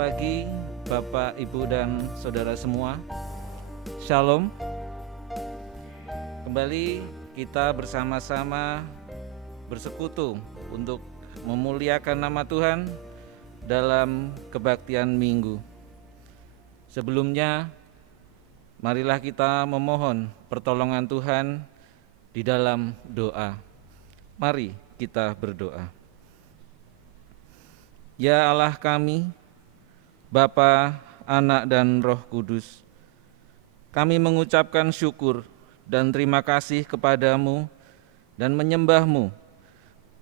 pagi Bapak, Ibu, dan Saudara semua. Shalom. Kembali kita bersama-sama bersekutu untuk memuliakan nama Tuhan dalam kebaktian minggu. Sebelumnya, marilah kita memohon pertolongan Tuhan di dalam doa. Mari kita berdoa. Ya Allah kami, Bapa, Anak, dan Roh Kudus, kami mengucapkan syukur dan terima kasih kepadamu dan menyembah-Mu,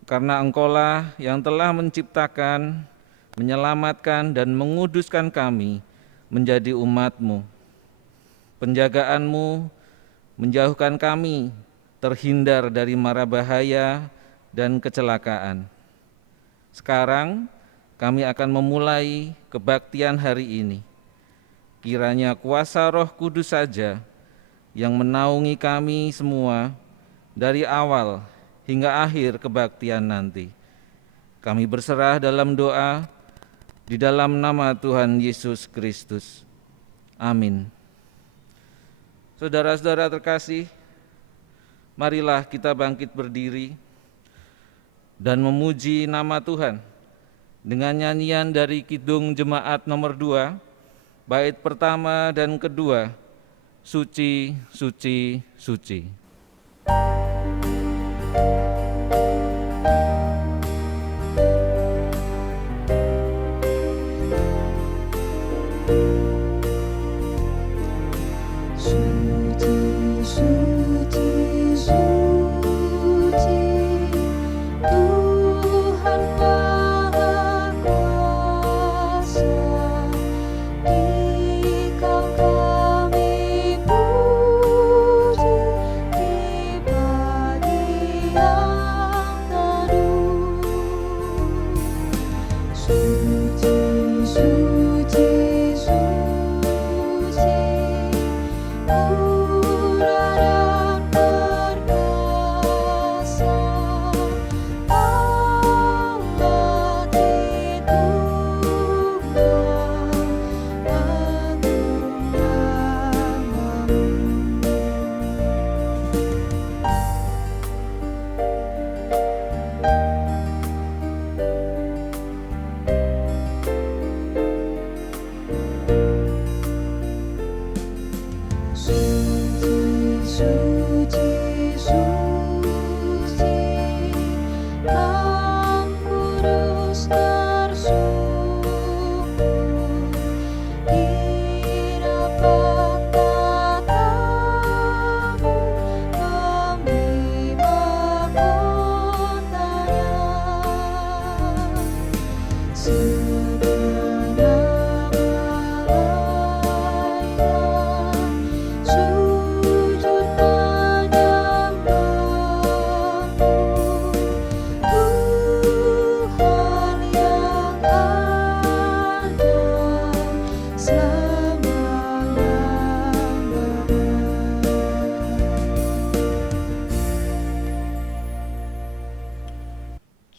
karena Engkaulah yang telah menciptakan, menyelamatkan, dan menguduskan kami menjadi umat-Mu. Penjagaan-Mu menjauhkan kami terhindar dari mara bahaya dan kecelakaan. Sekarang kami akan memulai kebaktian hari ini. Kiranya kuasa Roh Kudus saja yang menaungi kami semua dari awal hingga akhir kebaktian nanti. Kami berserah dalam doa di dalam nama Tuhan Yesus Kristus. Amin. Saudara-saudara terkasih, marilah kita bangkit berdiri dan memuji nama Tuhan dengan nyanyian dari Kidung Jemaat nomor 2, bait pertama dan kedua, Suci, Suci, Suci.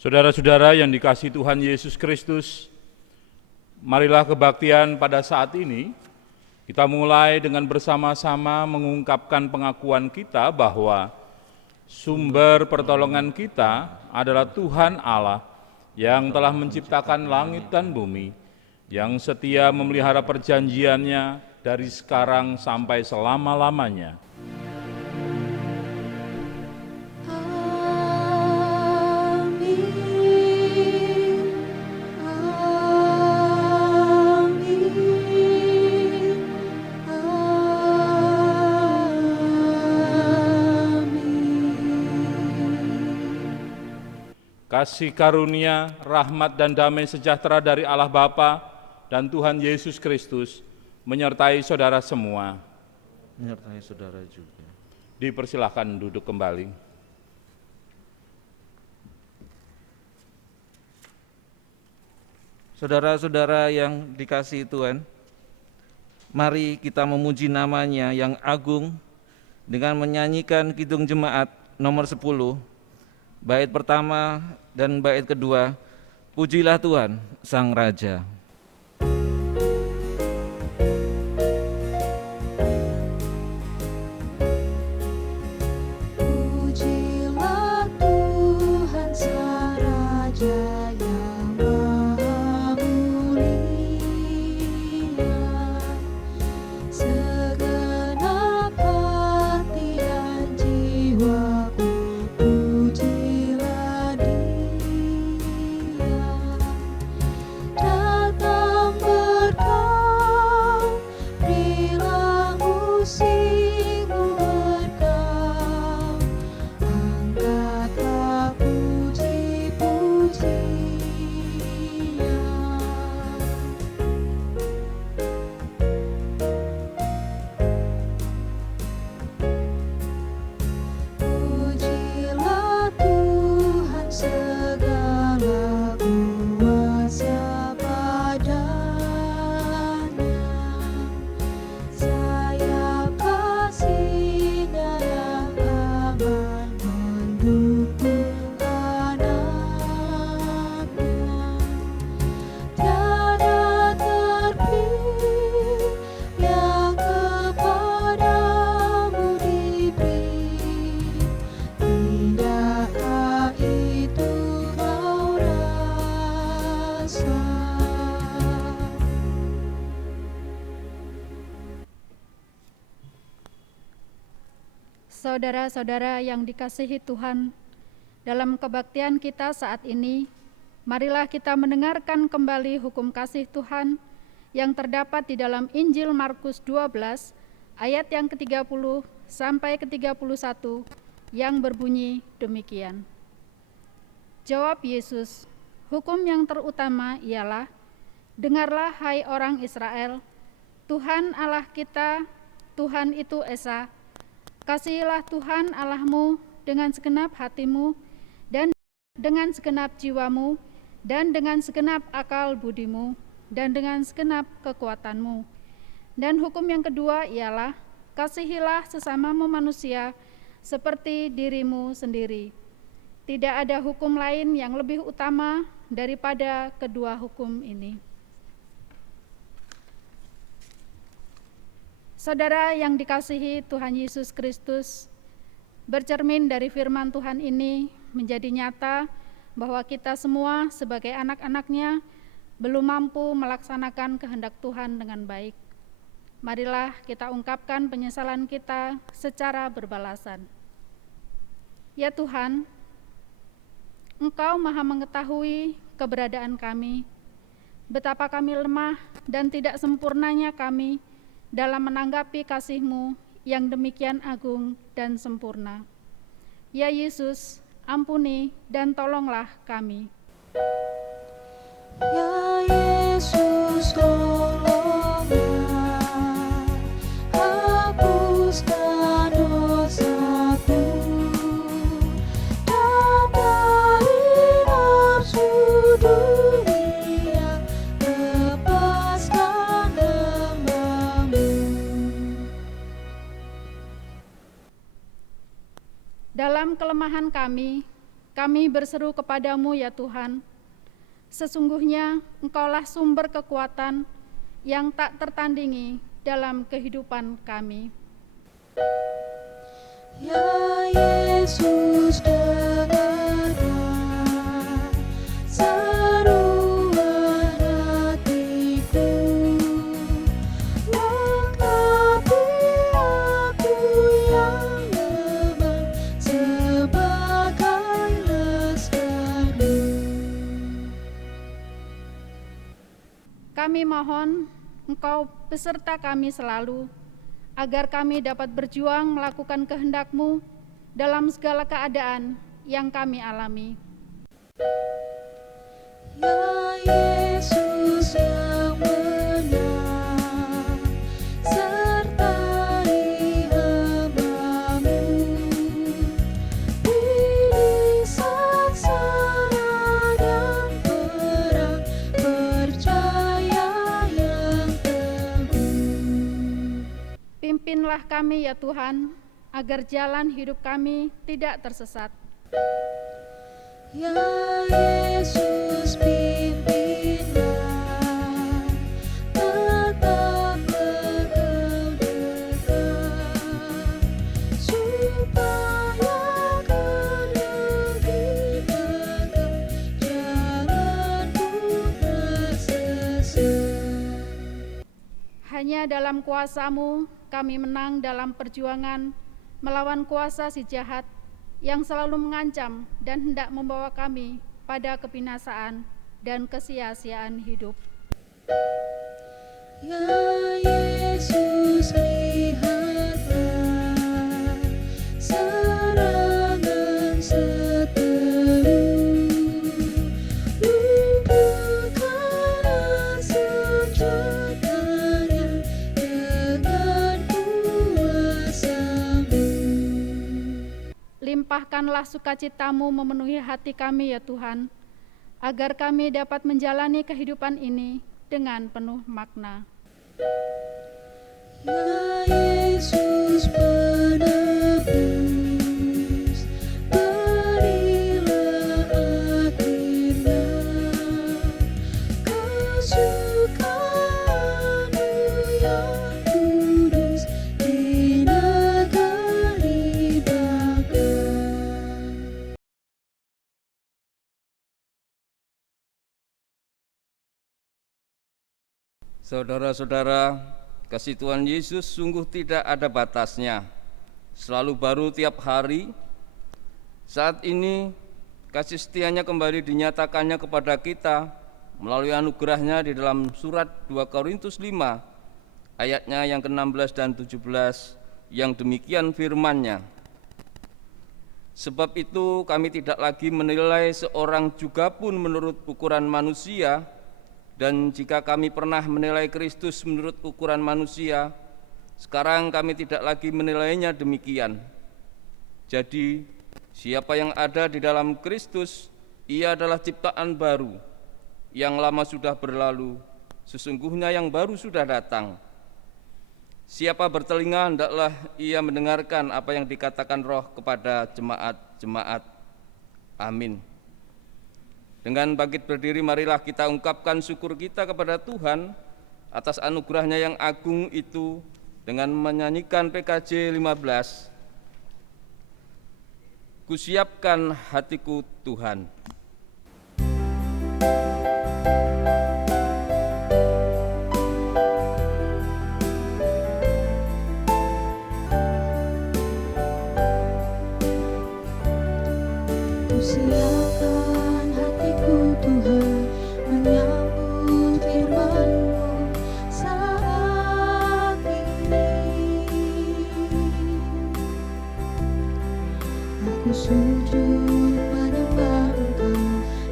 Saudara-saudara yang dikasihi Tuhan Yesus Kristus, marilah kebaktian pada saat ini kita mulai dengan bersama-sama mengungkapkan pengakuan kita bahwa sumber pertolongan kita adalah Tuhan Allah yang telah menciptakan langit dan bumi, yang setia memelihara perjanjiannya dari sekarang sampai selama-lamanya. Kasih karunia, rahmat dan damai sejahtera dari Allah Bapa dan Tuhan Yesus Kristus menyertai saudara semua. Menyertai saudara juga. Dipersilahkan duduk kembali. Saudara-saudara yang dikasihi Tuhan, mari kita memuji namanya yang agung dengan menyanyikan Kidung Jemaat nomor 10, bait pertama dan bait kedua, Pujilah Tuhan Sang Raja. Saudara-saudara yang dikasihi Tuhan, dalam kebaktian kita saat ini, marilah kita mendengarkan kembali hukum kasih Tuhan yang terdapat di dalam Injil Markus 12 ayat yang ke-30 sampai ke-31 yang berbunyi demikian. Jawab Yesus, hukum yang terutama ialah, dengarlah hai orang Israel, Tuhan Allah kita, Tuhan itu Esa. Kasihilah Tuhan Allahmu dengan segenap hatimu dan dengan segenap jiwamu dan dengan segenap akal budimu dan dengan segenap kekuatanmu. Dan hukum yang kedua ialah, kasihilah sesamamu manusia seperti dirimu sendiri. Tidak ada hukum lain yang lebih utama daripada kedua hukum ini. Saudara yang dikasihi Tuhan Yesus Kristus, bercermin dari firman Tuhan ini menjadi nyata bahwa kita semua sebagai anak-anaknya belum mampu melaksanakan kehendak Tuhan dengan baik. Marilah kita ungkapkan penyesalan kita secara berbalasan. Ya Tuhan, Engkau Maha mengetahui keberadaan kami, betapa kami lemah dan tidak sempurnanya kami dalam menanggapi kasih-Mu yang demikian agung dan sempurna. Ya Yesus, ampuni dan tolonglah kami. Ya Yesus, tolonglah, hapuskan dosaku, dan dari nafsu dunia, lepaskan hamba-Mu. Dalam kelemahan kami berseru kepadamu ya Tuhan. Sesungguhnya Engkaulah sumber kekuatan yang tak tertandingi dalam kehidupan kami. Ya Yesus, dengarlah seruan hatiku, lengkapi aku yang lemah sebagai leskarmu. Kami mohon Engkau beserta kami selalu, agar kami dapat berjuang melakukan kehendak-Mu dalam segala keadaan yang kami alami. Ya Yesus yang menang, sertai hamba-Mu di lisan sengsara dan perang, percaya yang teguh. Pimpinlah kami ya Tuhan, agar jalan hidup kami tidak tersesat. Ya Yesus, pimpinlah, tetaplah Engkau dekat, supaya akan lebih dekat, janganku tersesat. Hanya dalam kuasa-Mu kami menang dalam perjuangan melawan kuasa si jahat yang selalu mengancam dan hendak membawa kami pada kebinasaan dan kesia-siaan hidup. Ya Yesus, lihatlah serangan seteru, lumpuhkanlah senjatanya dengan kuasa-Mu. Limpahkanlah sukacita-Mu memenuhi hati kami ya Tuhan, agar kami dapat menjalani kehidupan ini dengan penuh makna. Ya Yesus penebus, berilah akhirnya kesukaan-Mu yang kudus di negeri Baghdad. Saudara-saudara, kasih Tuhan Yesus sungguh tidak ada batasnya. selalu baru tiap hari. Saat ini kasih setianya kembali dinyatakannya kepada kita melalui anugerahnya di dalam surat 2 Korintus 5 ayatnya yang ke-16 dan 17 yang demikian firman-Nya. Sebab itu kami tidak lagi menilai seorang juga pun menurut ukuran manusia, dan jika kami pernah menilai Kristus menurut ukuran manusia, sekarang kami tidak lagi menilainya demikian. Jadi, siapa yang ada di dalam Kristus, ia adalah ciptaan baru. Yang lama sudah berlalu, sesungguhnya yang baru sudah datang. Siapa bertelinga, hendaklah ia mendengarkan apa yang dikatakan Roh kepada jemaat-jemaat. Amin. Dengan bangkit berdiri, marilah kita ungkapkan syukur kita kepada Tuhan atas anugerahnya yang agung itu dengan menyanyikan PKJ 15. Kusiapkan hatiku Tuhan. Kusiapkan hatiku Tuhan menyambut firman-Mu saat ini. Aku sujud menyembah Engkau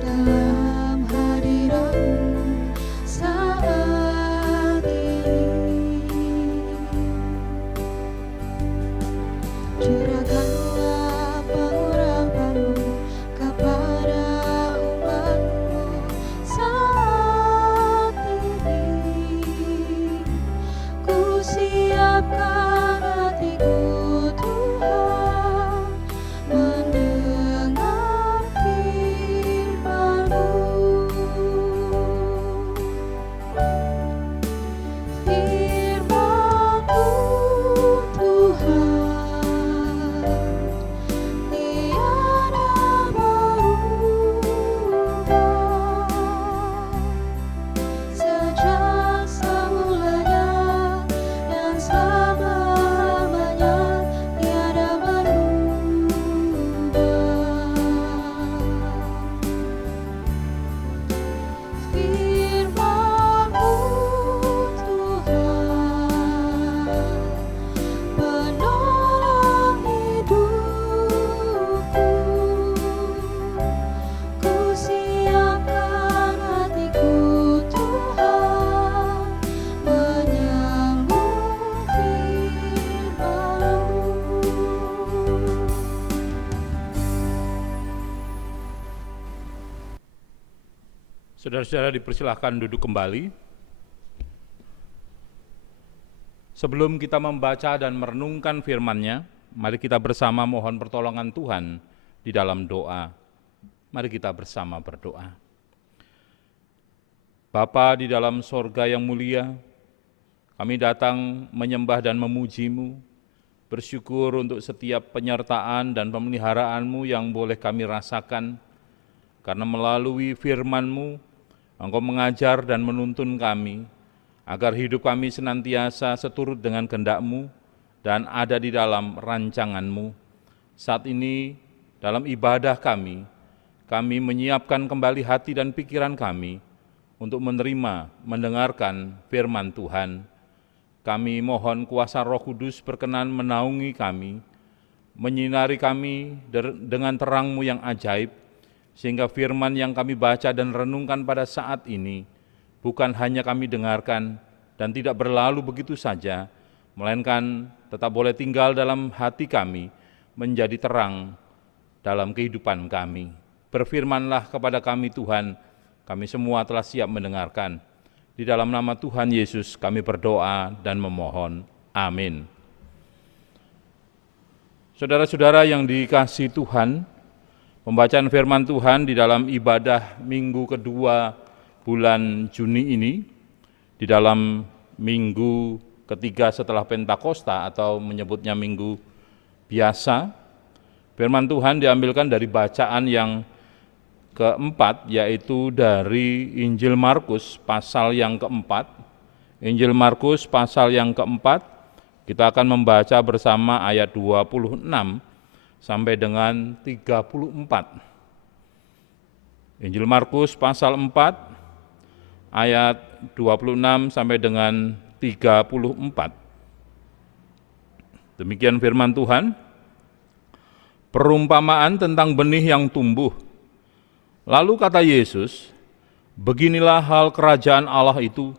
dalam hadirat-Mu saat ini. Curahkanlah pengurapan-Mu kepada umat-Mu saat ini. Kusiapkan hatiku Tuhan mendengar firman-Mu. Firman-Mu Tuhan tiada berubah, sejak semulanya dan selama-lamanya tiada berubah. Firman-Mu Tuhan penolong hidupku. Kusiapkan hatiku Tuhan menyambut firman-Mu. Saudara-saudara dipersilahkan duduk kembali. Sebelum kita membaca dan merenungkan firman-Nya, mari kita bersama mohon pertolongan Tuhan di dalam doa. Mari kita bersama berdoa. Bapa di dalam sorga yang mulia, kami datang menyembah dan memuji-Mu, bersyukur untuk setiap penyertaan dan pemeliharaan-Mu yang boleh kami rasakan, karena melalui firman-Mu, Engkau mengajar dan menuntun kami, agar hidup kami senantiasa seturut dengan kehendak-Mu dan ada di dalam rancangan-Mu. Saat ini, dalam ibadah kami menyiapkan kembali hati dan pikiran kami untuk menerima, mendengarkan firman Tuhan. Kami mohon kuasa Roh Kudus berkenan menaungi kami, menyinari kami dengan terang-Mu yang ajaib, sehingga firman yang kami baca dan renungkan pada saat ini bukan hanya kami dengarkan dan tidak berlalu begitu saja, melainkan tetap boleh tinggal dalam hati kami, menjadi terang dalam kehidupan kami. Berfirmanlah kepada kami Tuhan, kami semua telah siap mendengarkan. Di dalam nama Tuhan Yesus kami berdoa dan memohon. Amin. Saudara-saudara yang dikasihi Tuhan, pembacaan firman Tuhan di dalam ibadah minggu kedua bulan Juni ini, di dalam minggu ketiga setelah Pentakosta atau menyebutnya minggu biasa, firman Tuhan diambilkan dari bacaan yang keempat, yaitu dari Injil Markus pasal yang keempat. Injil Markus pasal yang keempat, Kita akan membaca bersama ayat 26 sampai dengan 34. Injil Markus pasal 4 ayat 26 sampai dengan 34. Demikian firman Tuhan. Perumpamaan tentang benih yang tumbuh. Lalu kata Yesus, beginilah hal kerajaan Allah itu,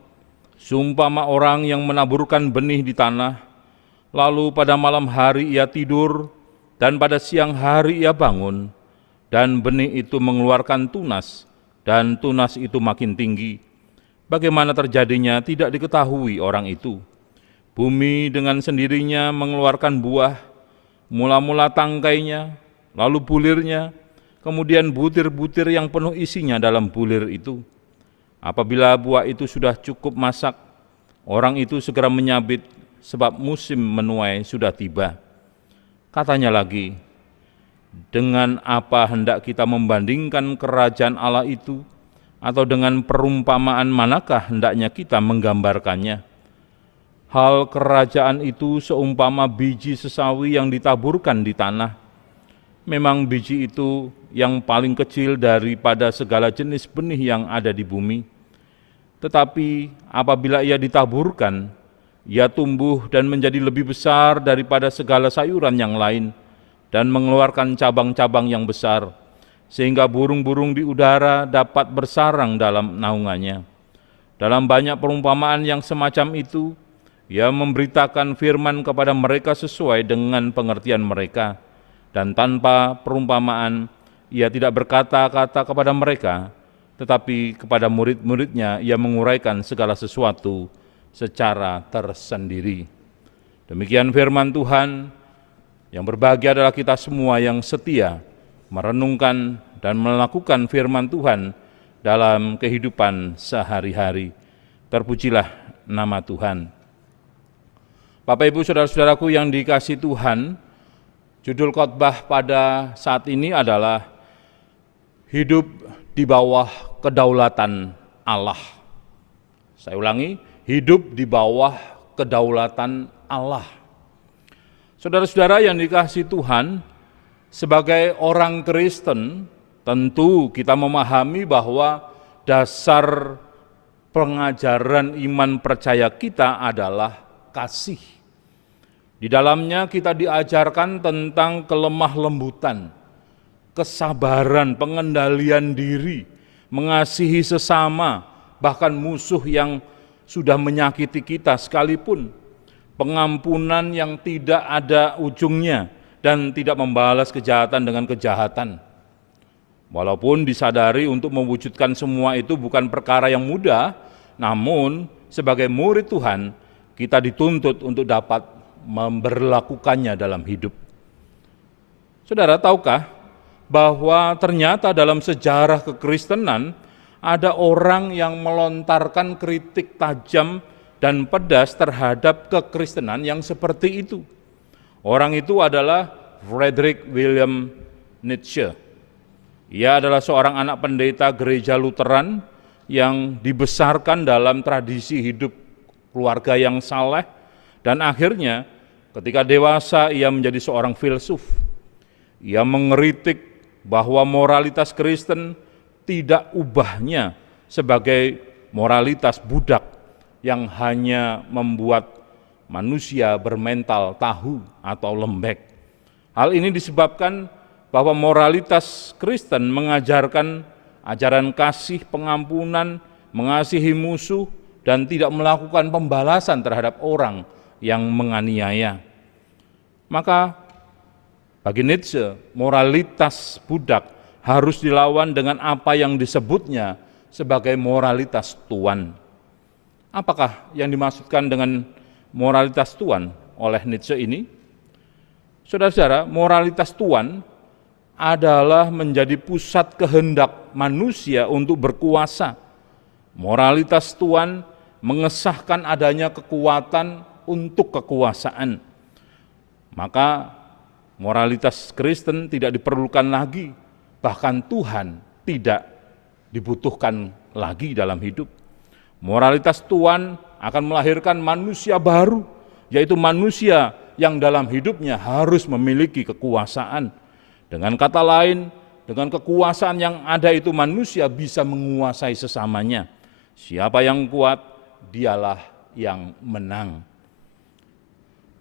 seumpama orang yang menaburkan benih di tanah, lalu pada malam hari ia tidur, dan pada siang hari ia bangun, dan benih itu mengeluarkan tunas, dan tunas itu makin tinggi. Bagaimana terjadinya tidak diketahui orang itu. Bumi dengan sendirinya mengeluarkan buah, mula-mula tangkainya, lalu bulirnya, kemudian butir-butir yang penuh isinya dalam bulir itu. Apabila buah itu sudah cukup masak, orang itu segera menyabit, sebab musim menuai sudah tiba. Katanya lagi, dengan apa hendak kita membandingkan kerajaan Allah itu, atau dengan perumpamaan manakah hendaknya kita menggambarkannya? Hal kerajaan itu seumpama biji sesawi yang ditaburkan di tanah. Memang biji itu yang paling kecil daripada segala jenis benih yang ada di bumi. Tetapi apabila ia ditaburkan, ia tumbuh dan menjadi lebih besar daripada segala sayuran yang lain dan mengeluarkan cabang-cabang yang besar, sehingga burung-burung di udara dapat bersarang dalam naungannya. Dalam banyak perumpamaan yang semacam itu, ia memberitakan firman kepada mereka sesuai dengan pengertian mereka, dan tanpa perumpamaan ia tidak berkata-kata kepada mereka, tetapi kepada murid-muridnya ia menguraikan segala sesuatu secara tersendiri. Demikian firman Tuhan. Yang berbahagia adalah kita semua yang setia merenungkan dan melakukan firman Tuhan dalam kehidupan sehari-hari. Terpujilah nama Tuhan. Bapak Ibu Saudara-saudaraku yang dikasihi Tuhan, judul khotbah pada saat ini adalah hidup di bawah kedaulatan Allah. Saya ulangi, hidup di bawah kedaulatan Allah. Saudara-saudara yang dikasihi Tuhan, sebagai orang Kristen, tentu kita memahami bahwa dasar pengajaran iman percaya kita adalah kasih. Di dalamnya kita diajarkan tentang kelemah lembutan, kesabaran, pengendalian diri, mengasihi sesama, bahkan musuh yang sudah menyakiti kita sekalipun, pengampunan yang tidak ada ujungnya, dan tidak membalas kejahatan dengan kejahatan. Walaupun disadari untuk mewujudkan semua itu bukan perkara yang mudah, namun sebagai murid Tuhan, kita dituntut untuk dapat memberlakukannya dalam hidup. Saudara, tahukah bahwa ternyata dalam sejarah kekristenan ada orang yang melontarkan kritik tajam dan pedas terhadap kekristenan yang seperti itu. Orang itu adalah Friedrich Wilhelm Nietzsche. Ia adalah seorang anak pendeta gereja Lutheran yang dibesarkan dalam tradisi hidup keluarga yang saleh, dan akhirnya ketika dewasa ia menjadi seorang filsuf. Ia mengkritik bahwa moralitas Kristen tidak ubahnya sebagai moralitas budak yang hanya membuat manusia bermental tahu atau lembek. Hal ini disebabkan bahwa moralitas Kristen mengajarkan ajaran kasih, pengampunan, mengasihi musuh, dan tidak melakukan pembalasan terhadap orang yang menganiaya. Maka bagi Nietzsche, moralitas budak harus dilawan dengan apa yang disebutnya sebagai moralitas tuan. Apakah yang dimaksudkan dengan moralitas tuan oleh Nietzsche ini? Saudara-saudara, moralitas tuan adalah menjadi pusat kehendak manusia untuk berkuasa. Moralitas tuan mengesahkan adanya kekuatan untuk kekuasaan. Maka moralitas Kristen tidak diperlukan lagi, bahkan Tuhan tidak dibutuhkan lagi dalam hidup. Moralitas tuan akan melahirkan manusia baru yaitu manusia yang dalam hidupnya harus memiliki kekuasaan. Dengan kata lain, dengan kekuasaan yang ada itu manusia bisa menguasai sesamanya. Siapa yang kuat, dialah yang menang.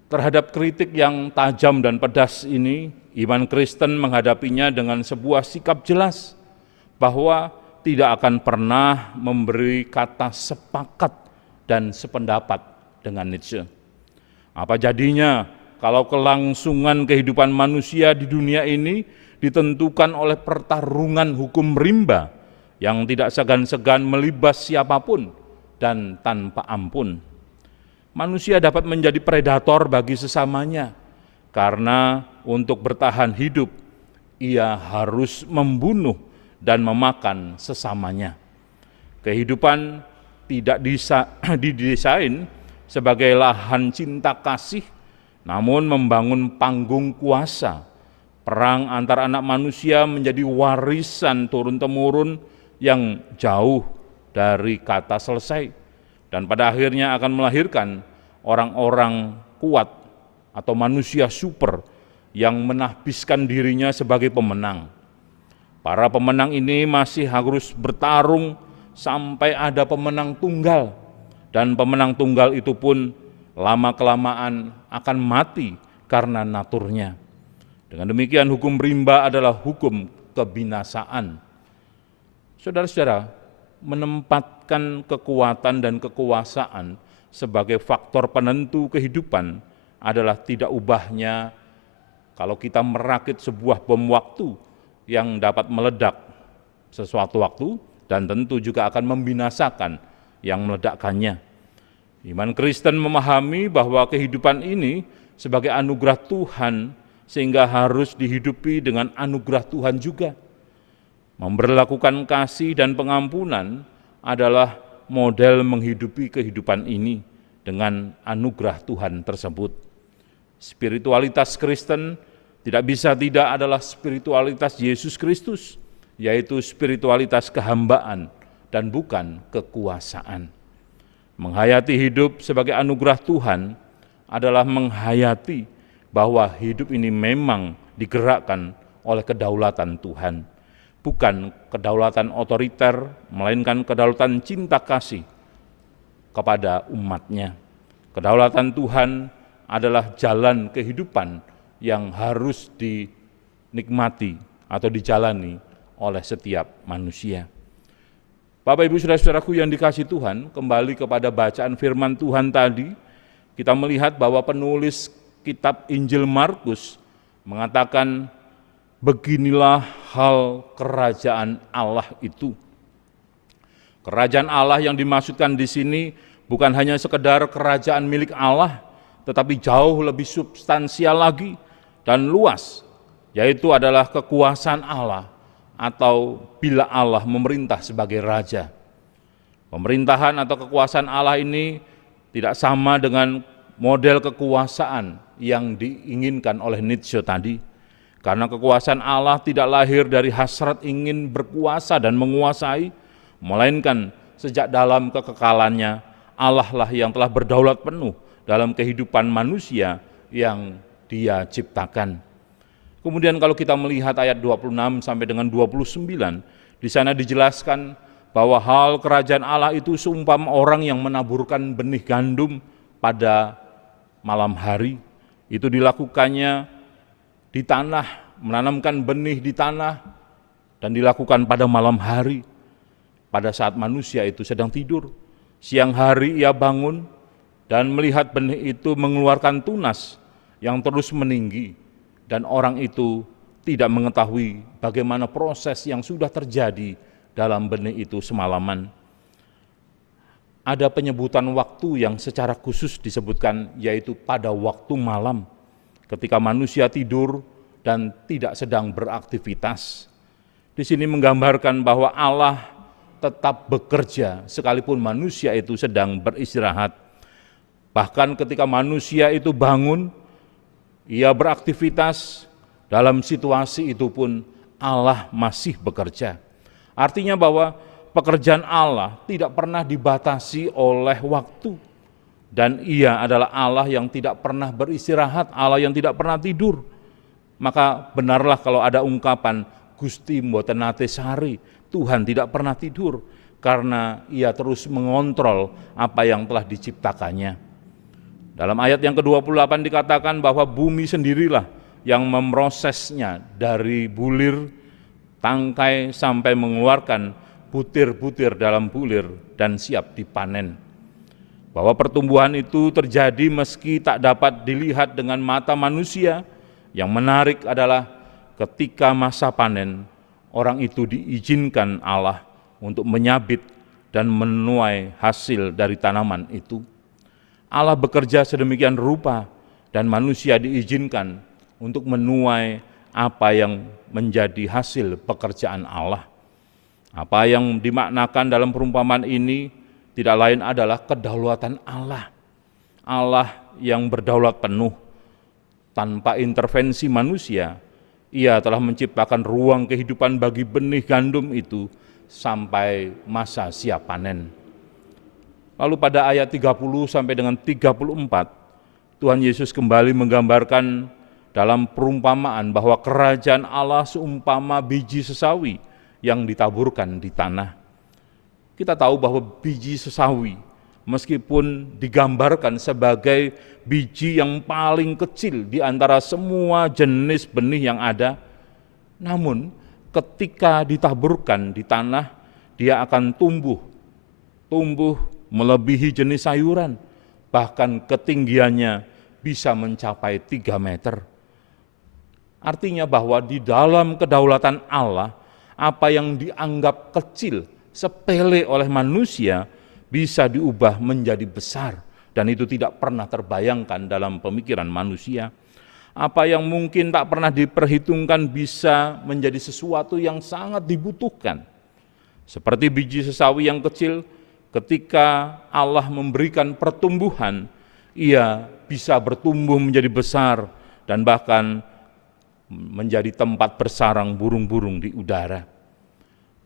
Terhadap kritik yang tajam dan pedas ini, iman Kristen menghadapinya dengan sebuah sikap jelas bahwa tidak akan pernah memberi kata sepakat dan sependapat dengan Nietzsche. Apa jadinya kalau kelangsungan kehidupan manusia di dunia ini ditentukan oleh pertarungan hukum rimba yang tidak segan-segan melibas siapapun dan tanpa ampun. Manusia dapat menjadi predator bagi sesamanya, karena untuk bertahan hidup, ia harus membunuh dan memakan sesamanya. Kehidupan tidak didesain sebagai lahan cinta kasih, namun membangun panggung kuasa. Perang antar anak manusia menjadi warisan turun-temurun yang jauh dari kata selesai, dan pada akhirnya akan melahirkan orang-orang kuat atau manusia super yang menahbiskan dirinya sebagai pemenang. Para pemenang ini masih harus bertarung sampai ada pemenang tunggal, dan pemenang tunggal itu pun lama-kelamaan akan mati karena naturnya. Dengan demikian hukum rimba adalah hukum kebinasaan. Saudara-saudara, menempatkan kekuatan dan kekuasaan sebagai faktor penentu kehidupan adalah tidak ubahnya kalau kita merakit sebuah bom waktu yang dapat meledak sesuatu waktu dan tentu juga akan membinasakan yang meledakkannya. Iman Kristen memahami bahwa kehidupan ini sebagai anugerah Tuhan sehingga harus dihidupi dengan anugerah Tuhan juga. Memberlakukan kasih dan pengampunan adalah model menghidupi kehidupan ini dengan anugerah Tuhan tersebut. Spiritualitas Kristen tidak bisa tidak adalah spiritualitas Yesus Kristus, yaitu spiritualitas kehambaan dan bukan kekuasaan. Menghayati hidup sebagai anugerah Tuhan adalah menghayati bahwa hidup ini memang digerakkan oleh kedaulatan Tuhan, bukan kedaulatan otoriter, melainkan kedaulatan cinta kasih kepada umatnya. Kedaulatan Tuhan adalah jalan kehidupan yang harus dinikmati atau dijalani oleh setiap manusia. Bapak, Ibu, Saudara-saudaraku yang dikasihi Tuhan, kembali kepada bacaan firman Tuhan tadi, kita melihat bahwa penulis kitab Injil Markus mengatakan, beginilah hal kerajaan Allah itu. Kerajaan Allah yang dimaksudkan di sini bukan hanya sekedar kerajaan milik Allah, tetapi jauh lebih substansial lagi dan luas, yaitu adalah kekuasaan Allah atau bila Allah memerintah sebagai raja. Pemerintahan atau kekuasaan Allah ini tidak sama dengan model kekuasaan yang diinginkan oleh Nietzsche tadi. Karena kekuasaan Allah tidak lahir dari hasrat ingin berkuasa dan menguasai, melainkan sejak dalam kekekalannya, Allah lah yang telah berdaulat penuh dalam kehidupan manusia yang Dia ciptakan. Kemudian kalau kita melihat ayat 26 sampai dengan 29, di sana dijelaskan bahwa hal kerajaan Allah itu seumpama orang yang menaburkan benih gandum pada malam hari. Itu dilakukannya di tanah, menanamkan benih di tanah, dan dilakukan pada malam hari, pada saat manusia itu sedang tidur. Siang hari ia bangun dan melihat benih itu mengeluarkan tunas yang terus meninggi, dan orang itu tidak mengetahui bagaimana proses yang sudah terjadi dalam benih itu semalaman. Ada penyebutan waktu yang secara khusus disebutkan, yaitu pada waktu malam, ketika manusia tidur dan tidak sedang beraktivitas. Di sini menggambarkan bahwa Allah tetap bekerja sekalipun manusia itu sedang beristirahat. Bahkan ketika manusia itu bangun, ia beraktivitas, dalam situasi itu pun Allah masih bekerja. Artinya bahwa pekerjaan Allah tidak pernah dibatasi oleh waktu. dan Ia adalah Allah yang tidak pernah beristirahat, Allah yang tidak pernah tidur. Maka benarlah kalau ada ungkapan Gusti mboten nate sari, Tuhan tidak pernah tidur, karena Ia terus mengontrol apa yang telah diciptakannya. Dalam ayat yang ke-28 dikatakan bahwa bumi sendirilah yang memprosesnya dari bulir, tangkai sampai mengeluarkan butir-butir dalam bulir dan siap dipanen. Bahwa pertumbuhan itu terjadi meski tak dapat dilihat dengan mata manusia. Yang menarik adalah ketika masa panen, orang itu diizinkan Allah untuk menyabit dan menuai hasil dari tanaman itu. Allah bekerja sedemikian rupa dan manusia diizinkan untuk menuai apa yang menjadi hasil pekerjaan Allah. Apa yang dimaknakan dalam perumpamaan ini tidak lain adalah kedaulatan Allah. Allah yang berdaulat penuh tanpa intervensi manusia. Ia telah menciptakan ruang kehidupan bagi benih gandum itu sampai masa siap panen. Lalu pada ayat 30 sampai dengan 34, Tuhan Yesus kembali menggambarkan dalam perumpamaan bahwa kerajaan Allah seumpama biji sesawi yang ditaburkan di tanah. Kita tahu bahwa biji sesawi meskipun digambarkan sebagai biji yang paling kecil di antara semua jenis benih yang ada, namun ketika ditaburkan di tanah, dia akan tumbuh melebihi jenis sayuran, bahkan ketinggiannya bisa mencapai 3 meter. Artinya bahwa di dalam kedaulatan Allah, apa yang dianggap kecil, sepele oleh manusia, bisa diubah menjadi besar, dan itu tidak pernah terbayangkan dalam pemikiran manusia. Apa yang mungkin tak pernah diperhitungkan bisa menjadi sesuatu yang sangat dibutuhkan. Seperti biji sesawi yang kecil, ketika Allah memberikan pertumbuhan, ia bisa bertumbuh menjadi besar dan bahkan menjadi tempat bersarang burung-burung di udara.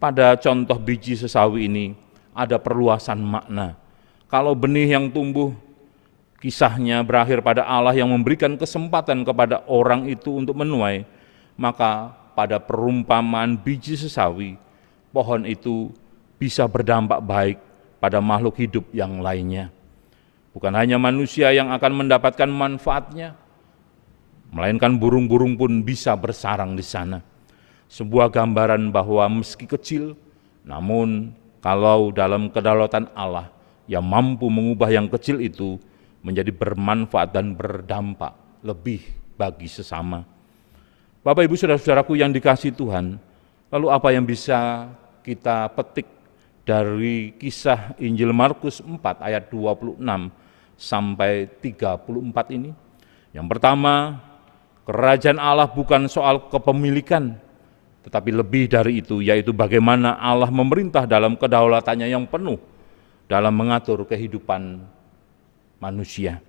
Pada contoh biji sesawi ini ada perluasan makna. Kalau benih yang tumbuh, kisahnya berakhir pada Allah yang memberikan kesempatan kepada orang itu untuk menuai, maka pada perumpamaan biji sesawi, pohon itu bisa berdampak baik pada makhluk hidup yang lainnya. Bukan hanya manusia yang akan mendapatkan manfaatnya, melainkan burung-burung pun bisa bersarang di sana. Sebuah gambaran bahwa meski kecil, namun kalau dalam kedaulatan Allah yang mampu mengubah yang kecil itu menjadi bermanfaat dan berdampak lebih bagi sesama. Bapak, Ibu, Saudara-saudaraku yang dikasihi Tuhan, lalu apa yang bisa kita petik dari kisah Injil Markus 4 ayat 26 sampai 34 ini? Yang pertama, kerajaan Allah bukan soal kepemilikan, tetapi lebih dari itu, yaitu bagaimana Allah memerintah dalam kedaulatannya yang penuh dalam mengatur kehidupan manusia.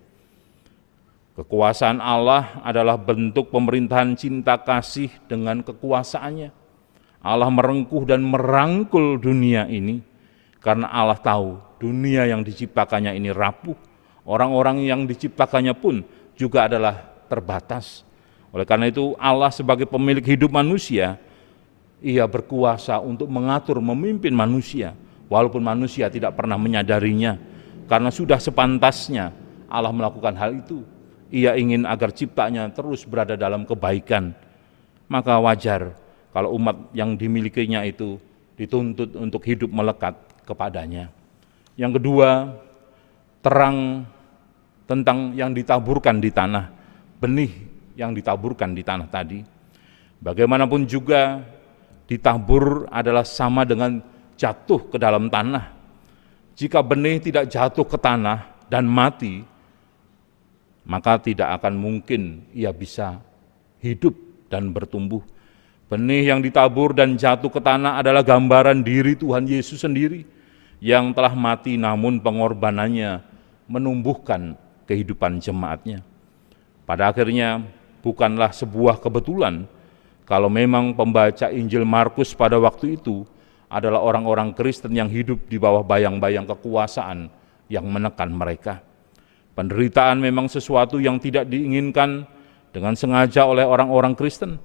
Kekuasaan Allah adalah bentuk pemerintahan cinta kasih dengan kekuasaannya. Allah merengkuh dan merangkul dunia ini karena Allah tahu dunia yang diciptakannya ini rapuh. Orang-orang yang diciptakannya pun juga adalah terbatas. Oleh karena itu Allah sebagai pemilik hidup manusia, Ia berkuasa untuk mengatur, memimpin manusia, walaupun manusia tidak pernah menyadarinya, karena sudah sepantasnya Allah melakukan hal itu. Ia ingin agar ciptanya terus berada dalam kebaikan. Maka wajar kalau umat yang dimilikinya itu dituntut untuk hidup melekat kepadanya. Yang kedua, terang tentang yang ditaburkan di tanah, benih yang ditaburkan di tanah tadi. Bagaimanapun juga, ditabur adalah sama dengan jatuh ke dalam tanah. Jika benih tidak jatuh ke tanah dan mati, maka tidak akan mungkin ia bisa hidup dan bertumbuh. Benih yang ditabur dan jatuh ke tanah adalah gambaran diri Tuhan Yesus sendiri yang telah mati namun pengorbanannya menumbuhkan kehidupan jemaatnya. Pada akhirnya bukanlah sebuah kebetulan kalau memang pembaca Injil Markus pada waktu itu adalah orang-orang Kristen yang hidup di bawah bayang-bayang kekuasaan yang menekan mereka. Penderitaan memang sesuatu yang tidak diinginkan dengan sengaja oleh orang-orang Kristen,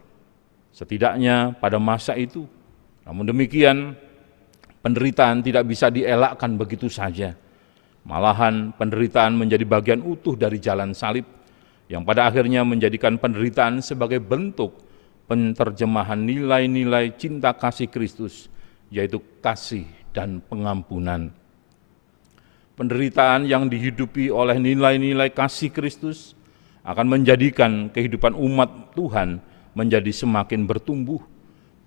setidaknya pada masa itu. Namun demikian, penderitaan tidak bisa dielakkan begitu saja. Malahan penderitaan menjadi bagian utuh dari jalan salib, yang pada akhirnya menjadikan penderitaan sebagai bentuk penerjemahan nilai-nilai cinta kasih Kristus, yaitu kasih dan pengampunan. Penderitaan yang dihidupi oleh nilai-nilai kasih Kristus akan menjadikan kehidupan umat Tuhan menjadi semakin bertumbuh,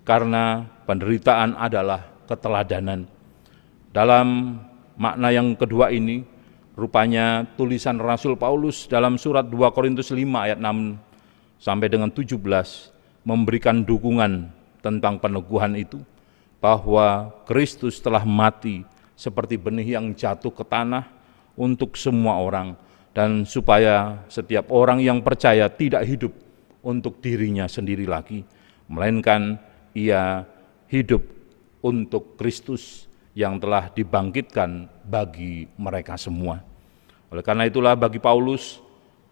karena penderitaan adalah keteladanan. Dalam makna yang kedua ini, rupanya tulisan Rasul Paulus dalam surat 2 Korintus 5 ayat 6 sampai dengan 17 memberikan dukungan tentang peneguhan itu, bahwa Kristus telah mati seperti benih yang jatuh ke tanah untuk semua orang, dan supaya setiap orang yang percaya tidak hidup untuk dirinya sendiri lagi, melainkan ia hidup untuk Kristus yang telah dibangkitkan bagi mereka semua. Oleh karena itulah bagi Paulus,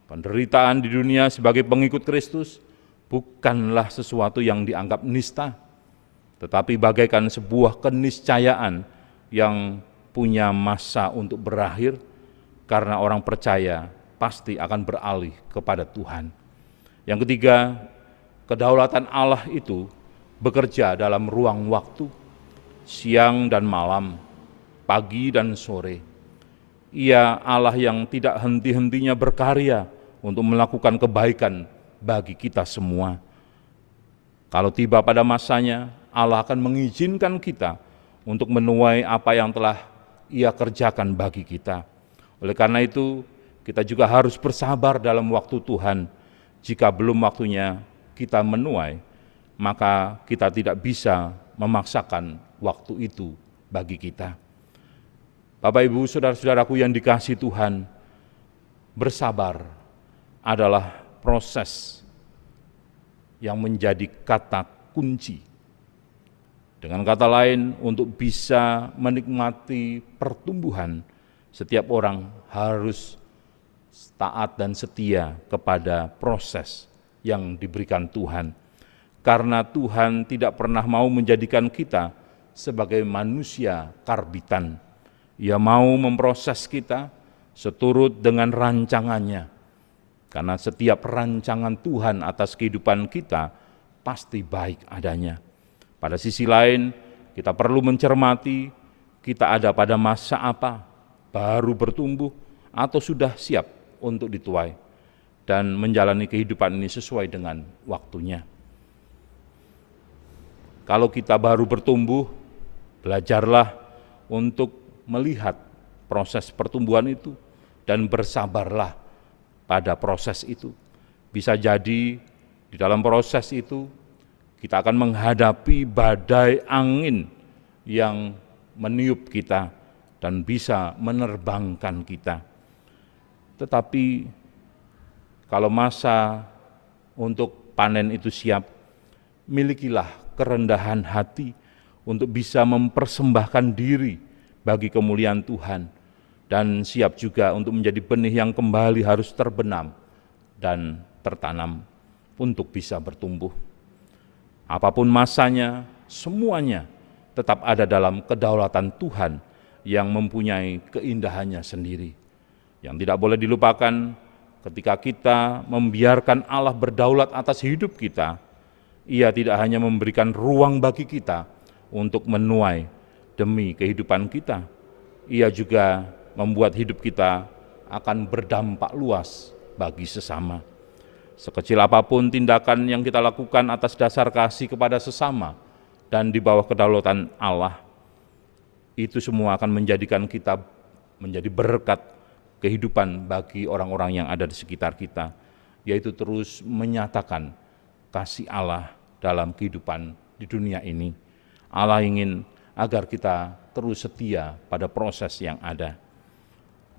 penderitaan di dunia sebagai pengikut Kristus bukanlah sesuatu yang dianggap nista, tetapi bagaikan sebuah keniscayaan yang punya masa untuk berakhir, karena orang percaya pasti akan beralih kepada Tuhan. Yang ketiga, kedaulatan Allah itu bekerja dalam ruang waktu, siang dan malam, pagi dan sore. Ia Allah yang tidak henti-hentinya berkarya untuk melakukan kebaikan bagi kita semua. Kalau tiba pada masanya, Allah akan mengizinkan kita untuk menuai apa yang telah Ia kerjakan bagi kita. Oleh karena itu, kita juga harus bersabar dalam waktu Tuhan. Jika belum waktunya kita menuai, maka kita tidak bisa memaksakan waktu itu bagi kita. Bapak, Ibu, saudara-saudaraku yang dikasihi Tuhan, bersabar adalah proses yang menjadi kata kunci. Dengan kata lain, untuk bisa menikmati pertumbuhan, setiap orang harus taat dan setia kepada proses yang diberikan Tuhan. Karena Tuhan tidak pernah mau menjadikan kita sebagai manusia karbitan. Ia mau memproses kita seturut dengan rancangannya. Karena setiap rancangan Tuhan atas kehidupan kita pasti baik adanya. Pada sisi lain, kita perlu mencermati kita ada pada masa apa, baru bertumbuh atau sudah siap untuk dituai, dan menjalani kehidupan ini sesuai dengan waktunya. Kalau kita baru bertumbuh, belajarlah untuk melihat proses pertumbuhan itu dan bersabarlah pada proses itu. Bisa jadi di dalam proses itu kita akan menghadapi badai angin yang meniup kita dan bisa menerbangkan kita. Tetapi kalau masa untuk panen itu siap, milikilah kerendahan hati untuk bisa mempersembahkan diri bagi kemuliaan Tuhan, dan siap juga untuk menjadi benih yang kembali harus terbenam dan tertanam untuk bisa bertumbuh. Apapun masanya, semuanya tetap ada dalam kedaulatan Tuhan yang mempunyai keindahannya sendiri. Yang tidak boleh dilupakan, ketika kita membiarkan Allah berdaulat atas hidup kita, Ia tidak hanya memberikan ruang bagi kita untuk menuai demi kehidupan kita, Ia juga membuat hidup kita akan berdampak luas bagi sesama. Sekecil apapun tindakan yang kita lakukan atas dasar kasih kepada sesama dan di bawah kedaulatan Allah, itu semua akan menjadikan kita menjadi berkat kehidupan bagi orang-orang yang ada di sekitar kita, yaitu terus menyatakan kasih Allah dalam kehidupan di dunia ini. Allah ingin agar kita terus setia pada proses yang ada.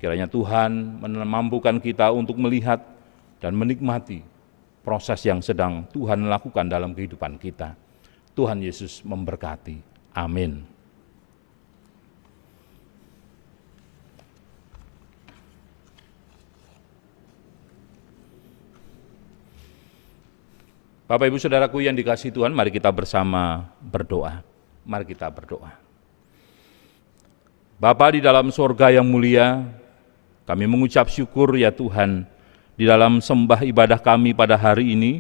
Kiranya Tuhan memampukan kita untuk melihat dan menikmati proses yang sedang Tuhan lakukan dalam kehidupan kita. Tuhan Yesus memberkati. Amin. Bapak Ibu Saudaraku yang dikasihi Tuhan, mari kita bersama berdoa. Mari kita berdoa. Bapa di dalam sorga yang mulia, kami mengucap syukur ya Tuhan, di dalam sembah ibadah kami pada hari ini,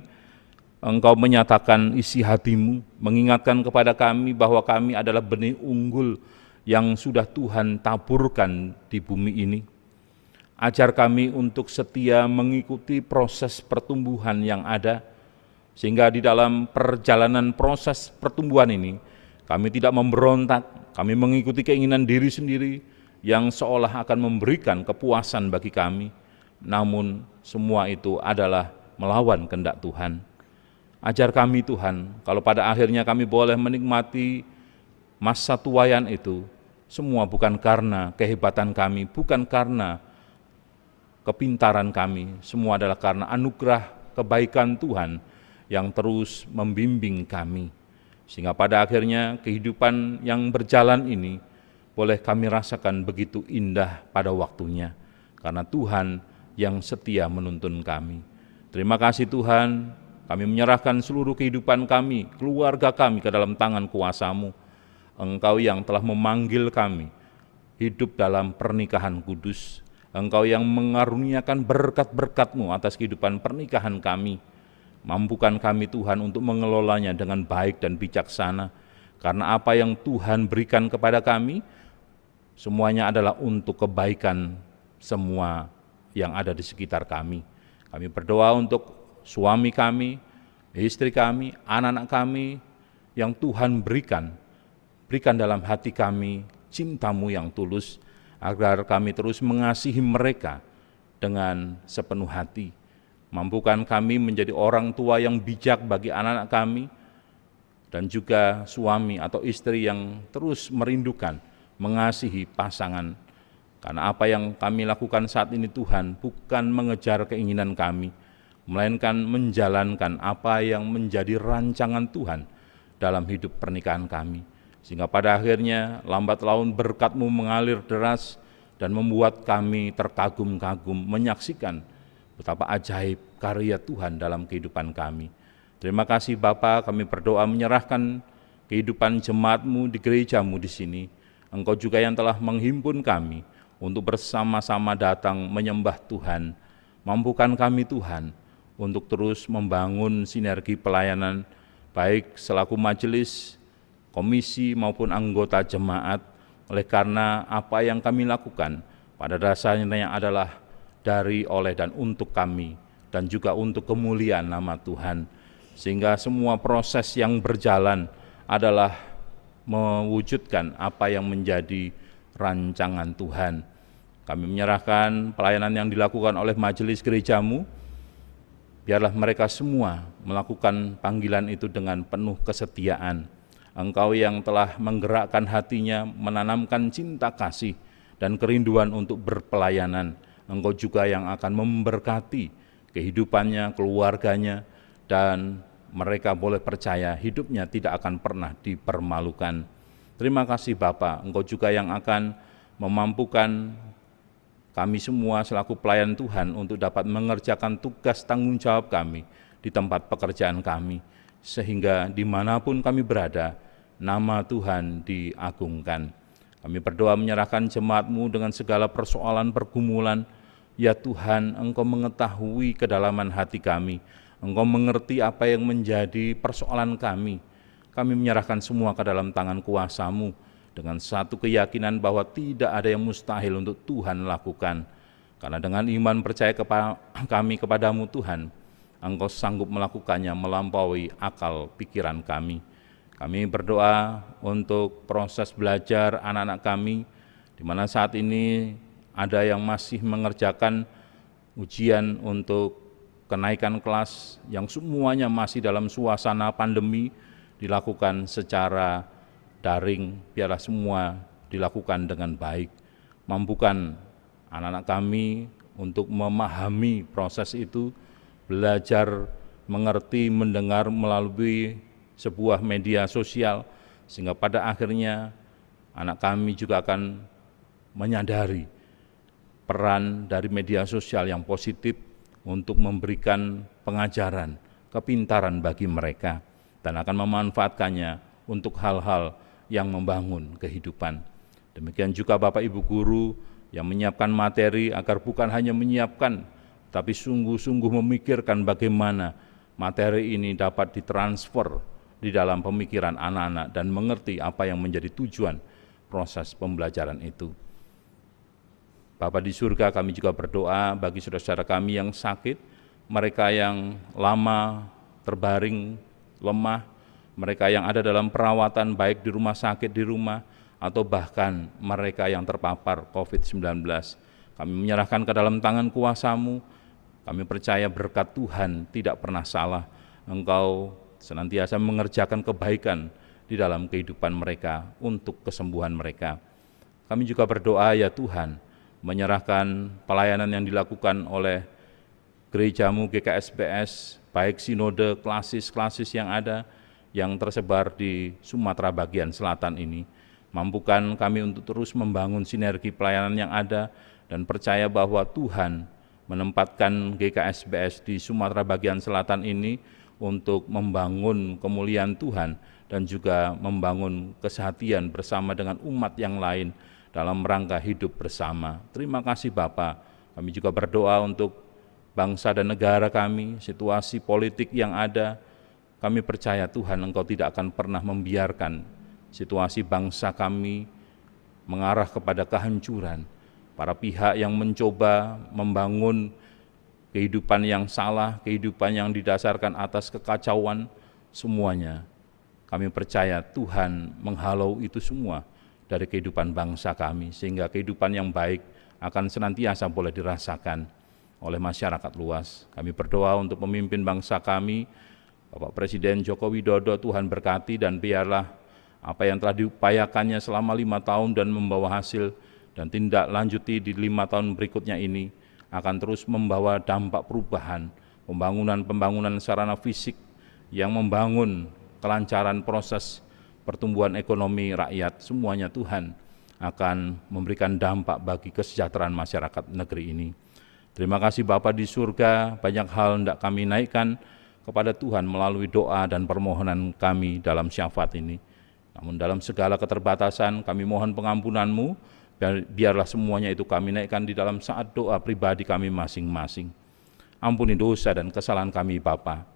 Engkau menyatakan isi hati-Mu, mengingatkan kepada kami bahwa kami adalah benih unggul yang sudah Tuhan taburkan di bumi ini. Ajar kami untuk setia mengikuti proses pertumbuhan yang ada, sehingga di dalam perjalanan proses pertumbuhan ini, kami tidak memberontak, kami mengikuti keinginan diri sendiri yang seolah akan memberikan kepuasan bagi kami, namun semua itu adalah melawan kehendak Tuhan. Ajar kami Tuhan, kalau pada akhirnya kami boleh menikmati masa tuaian itu, semua bukan karena kehebatan kami, bukan karena kepintaran kami, semua adalah karena anugerah kebaikan Tuhan yang terus membimbing kami. Sehingga pada akhirnya kehidupan yang berjalan ini boleh kami rasakan begitu indah pada waktunya, karena Tuhan yang setia menuntun kami. Terima kasih Tuhan, kami menyerahkan seluruh kehidupan kami, keluarga kami ke dalam tangan kuasa-Mu. Engkau yang telah memanggil kami hidup dalam pernikahan kudus. Engkau yang mengaruniakan berkat-berkat-Mu atas kehidupan pernikahan kami. Mampukan kami Tuhan untuk mengelolanya dengan baik dan bijaksana, karena apa yang Tuhan berikan kepada kami, semuanya adalah untuk kebaikan semua yang ada di sekitar kami. Kami berdoa untuk suami kami, istri kami, anak-anak kami yang Tuhan berikan dalam hati kami cinta-Mu yang tulus, agar kami terus mengasihi mereka dengan sepenuh hati. Mampukan kami menjadi orang tua yang bijak bagi anak-anak kami, dan juga suami atau istri yang terus merindukan, mengasihi pasangan. Karena apa yang kami lakukan saat ini Tuhan, bukan mengejar keinginan kami, melainkan menjalankan apa yang menjadi rancangan Tuhan dalam hidup pernikahan kami. Sehingga pada akhirnya lambat laun berkat-Mu mengalir deras dan membuat kami terkagum-kagum menyaksikan betapa ajaib karya Tuhan dalam kehidupan kami. Terima kasih Bapa, kami berdoa menyerahkan kehidupan jemaat-Mu di gereja-Mu di sini. Engkau juga yang telah menghimpun kami untuk bersama-sama datang menyembah Tuhan. Mampukan kami Tuhan untuk terus membangun sinergi pelayanan, baik selaku majelis, komisi maupun anggota jemaat, oleh karena apa yang kami lakukan pada dasarnya adalah dari, oleh, dan untuk kami, dan juga untuk kemuliaan nama Tuhan. Sehingga semua proses yang berjalan adalah mewujudkan apa yang menjadi rancangan Tuhan. Kami menyerahkan pelayanan yang dilakukan oleh majelis gereja-Mu, biarlah mereka semua melakukan panggilan itu dengan penuh kesetiaan. Engkau yang telah menggerakkan hatinya, menanamkan cinta kasih dan kerinduan untuk berpelayanan. Engkau juga yang akan memberkati kehidupannya, keluarganya, dan mereka boleh percaya hidupnya tidak akan pernah dipermalukan. Terima kasih Bapa, Engkau juga yang akan memampukan kami semua selaku pelayan Tuhan untuk dapat mengerjakan tugas tanggung jawab kami di tempat pekerjaan kami, sehingga dimanapun kami berada, nama Tuhan diagungkan. Kami berdoa menyerahkan jemaat-Mu dengan segala persoalan pergumulan. Ya Tuhan, Engkau mengetahui kedalaman hati kami, Engkau mengerti apa yang menjadi persoalan kami. Kami menyerahkan semua ke dalam tangan kuasa-Mu, dengan satu keyakinan bahwa tidak ada yang mustahil untuk Tuhan lakukan. Karena dengan iman percaya kami kepadamu Tuhan, Engkau sanggup melakukannya melampaui akal pikiran kami. Kami berdoa untuk proses belajar anak-anak kami, di mana saat ini ada yang masih mengerjakan ujian untuk kenaikan kelas, yang semuanya masih dalam suasana pandemi, dilakukan secara daring. Biarlah semua dilakukan dengan baik. Mampukan anak-anak kami untuk memahami proses itu, belajar, mengerti, mendengar melalui sebuah media sosial, sehingga pada akhirnya anak kami juga akan menyadari peran dari media sosial yang positif untuk memberikan pengajaran kepintaran bagi mereka dan akan memanfaatkannya untuk hal-hal yang membangun kehidupan. Demikian juga Bapak Ibu guru yang menyiapkan materi agar bukan hanya menyiapkan, tapi sungguh-sungguh memikirkan bagaimana materi ini dapat ditransfer di dalam pemikiran anak-anak dan mengerti apa yang menjadi tujuan proses pembelajaran itu. Bapa di surga, kami juga berdoa bagi saudara-saudara kami yang sakit, mereka yang lama terbaring, lemah, mereka yang ada dalam perawatan baik di rumah sakit, di rumah, atau bahkan mereka yang terpapar COVID-19. Kami menyerahkan ke dalam tangan kuasa-Mu. Kami percaya berkat Tuhan tidak pernah salah. Engkau senantiasa mengerjakan kebaikan di dalam kehidupan mereka untuk kesembuhan mereka. Kami juga berdoa ya Tuhan, menyerahkan pelayanan yang dilakukan oleh gereja-Mu GKSBS, baik sinode klasis-klasis yang ada, yang tersebar di Sumatera bagian selatan ini. Mampukan kami untuk terus membangun sinergi pelayanan yang ada dan percaya bahwa Tuhan menempatkan GKSBS di Sumatera bagian selatan ini untuk membangun kemuliaan Tuhan dan juga membangun kesehatian bersama dengan umat yang lain dalam rangka hidup bersama. Terima kasih Bapa. Kami juga berdoa untuk bangsa dan negara kami, situasi politik yang ada. Kami percaya Tuhan Engkau tidak akan pernah membiarkan situasi bangsa kami mengarah kepada kehancuran. Para pihak yang mencoba membangun kehidupan yang salah, kehidupan yang didasarkan atas kekacauan, semuanya kami percaya Tuhan menghalau itu semua dari kehidupan bangsa kami, sehingga kehidupan yang baik akan senantiasa boleh dirasakan oleh masyarakat luas. Kami berdoa untuk pemimpin bangsa kami, Bapak Presiden Joko Widodo, Tuhan berkati dan biarlah apa yang telah diupayakannya selama 5 tahun dan membawa hasil dan tindak lanjuti di 5 tahun berikutnya ini akan terus membawa dampak perubahan, pembangunan sarana fisik yang membangun kelancaran proses pertumbuhan ekonomi rakyat. Semuanya Tuhan akan memberikan dampak bagi kesejahteraan masyarakat negeri ini. Terima kasih Bapa di surga, banyak hal hendak kami naikkan kepada Tuhan melalui doa dan permohonan kami dalam syafaat ini. Namun dalam segala keterbatasan kami mohon pengampunan-Mu, biarlah semuanya itu kami naikkan di dalam saat doa pribadi kami masing-masing. Ampuni dosa dan kesalahan kami Bapa.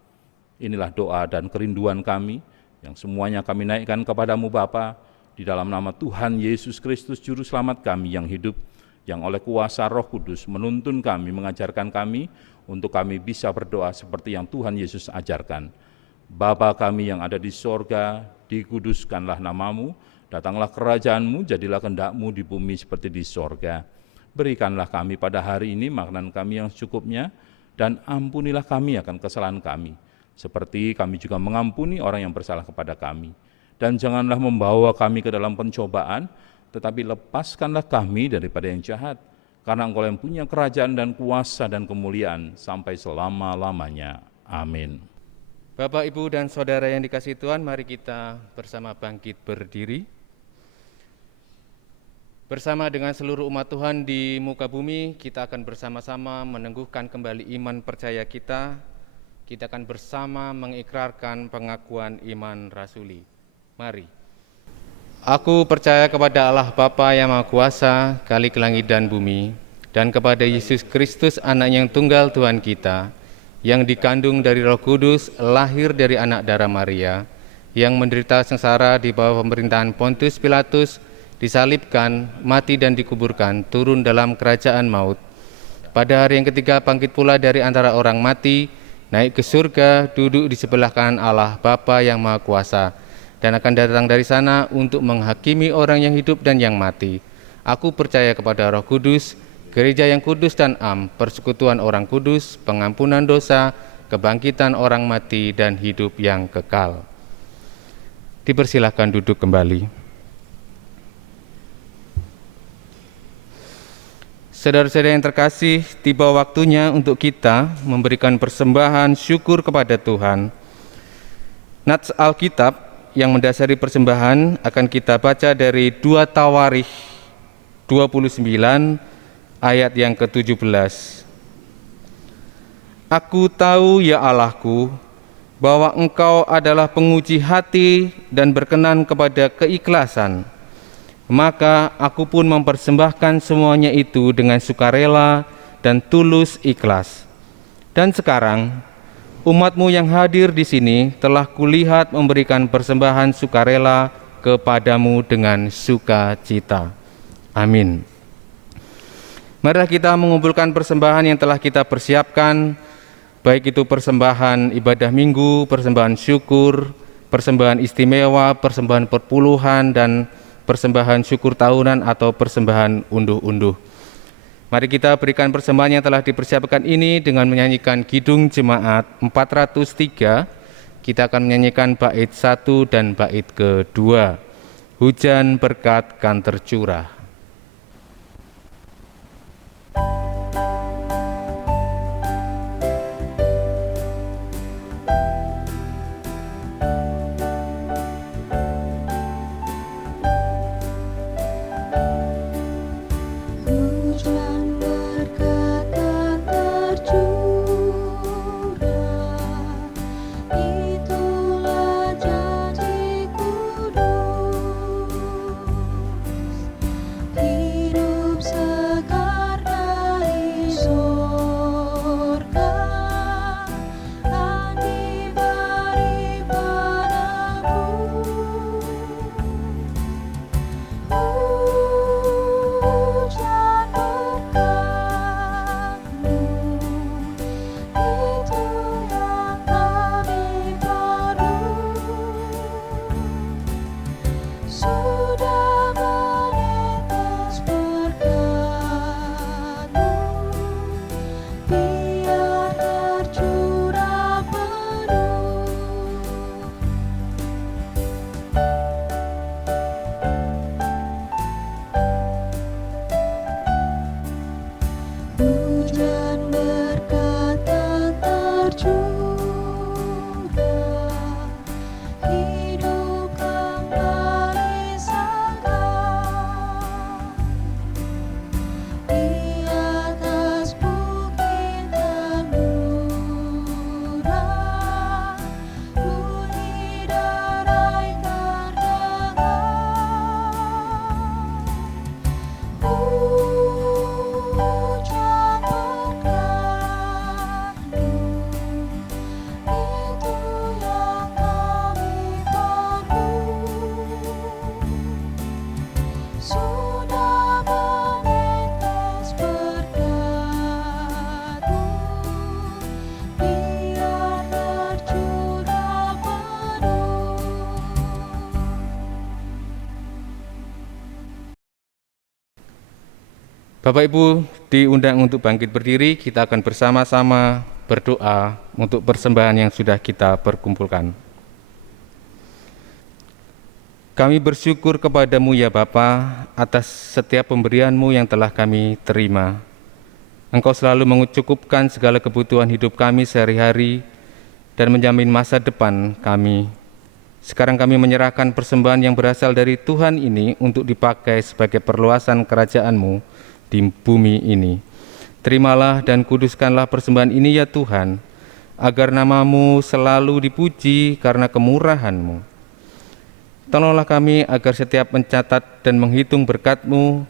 Inilah doa dan kerinduan kami yang semuanya kami naikkan kepadamu Bapa, di dalam nama Tuhan Yesus Kristus Juru Selamat kami yang hidup, yang oleh kuasa Roh Kudus menuntun kami, mengajarkan kami untuk kami bisa berdoa seperti yang Tuhan Yesus ajarkan. Bapa kami yang ada di sorga, dikuduskanlah namamu, datanglah kerajaan-Mu, jadilah kehendak-Mu di bumi seperti di sorga. Berikanlah kami pada hari ini makanan kami yang secukupnya, dan ampunilah kami akan kesalahan kami, seperti kami juga mengampuni orang yang bersalah kepada kami. Dan janganlah membawa kami ke dalam pencobaan, tetapi lepaskanlah kami daripada yang jahat, karena Engkau yang punya kerajaan dan kuasa dan kemuliaan sampai selama-lamanya. Amin. Bapak, Ibu, dan Saudara yang dikasihi Tuhan, mari kita bersama bangkit berdiri. Bersama dengan seluruh umat Tuhan di muka bumi, kita akan bersama-sama meneguhkan kembali iman percaya kita. Kita akan bersama mengikrarkan pengakuan iman rasuli. Mari. Aku percaya kepada Allah Bapa yang Maha Kuasa, Khalik langit dan bumi, dan kepada Yesus Kristus, Anak yang tunggal Tuhan kita, yang dikandung dari Roh Kudus, lahir dari anak darah Maria, yang menderita sengsara di bawah pemerintahan Pontius Pilatus, disalibkan, mati dan dikuburkan, turun dalam kerajaan maut. Pada hari yang ketiga bangkit pula dari antara orang mati, naik ke surga, duduk di sebelah kanan Allah Bapa yang Maha Kuasa, dan akan datang dari sana untuk menghakimi orang yang hidup dan yang mati. Aku percaya kepada Roh Kudus, gereja yang kudus dan am, persekutuan orang kudus, pengampunan dosa, kebangkitan orang mati, dan hidup yang kekal. Dipersilahkan duduk kembali. Saudara-saudara yang terkasih, tiba waktunya untuk kita memberikan persembahan syukur kepada Tuhan. Nats Alkitab yang mendasari persembahan akan kita baca dari 2 Tawarikh 29 ayat yang ke-17. Aku tahu ya Allahku, bahwa Engkau adalah penguji hati dan berkenan kepada keikhlasan, maka aku pun mempersembahkan semuanya itu dengan sukarela dan tulus ikhlas. Dan sekarang, umat-Mu yang hadir di sini telah kulihat memberikan persembahan sukarela kepadamu dengan sukacita. Amin. Marilah kita mengumpulkan persembahan yang telah kita persiapkan, baik itu persembahan ibadah minggu, persembahan syukur, persembahan istimewa, persembahan perpuluhan, dan persembahan syukur tahunan atau persembahan unduh-unduh. Mari kita berikan persembahan yang telah dipersiapkan ini dengan menyanyikan Kidung Jemaat 403. Kita akan menyanyikan bait 1 dan bait kedua. Hujan berkat kan tercurah. Hujan berkat kan tercurah, itulah janji kudus. Hidup segar dari surga akan diberi padaku. Hujan berkat-Mu, itu yang kami perlu. Sudah menetes berkat-Mu, biar tercurah penuh. Hujan berkat kan tercurah, hidup kembali segar. Di atas bukit dan murah, bunyi derai terdengar. Hujan berkat-Mu, itu yang kami perlu. Sudah menetes berkat-Mu, biar tercurah penuh. Bapak Ibu diundang untuk bangkit berdiri, kita akan bersama-sama berdoa untuk persembahan yang sudah kita perkumpulkan. Kami bersyukur kepadamu ya Bapa atas setiap pemberian-Mu yang telah kami terima. Engkau selalu mencukupkan segala kebutuhan hidup kami sehari-hari dan menjamin masa depan kami. Sekarang kami menyerahkan persembahan yang berasal dari Tuhan ini untuk dipakai sebagai perluasan kerajaan-Mu di bumi ini. Terimalah dan kuduskanlah persembahan ini ya Tuhan, agar nama-Mu selalu dipuji karena kemurahan-Mu. Tolonglah kami agar setiap mencatat dan menghitung berkat-Mu,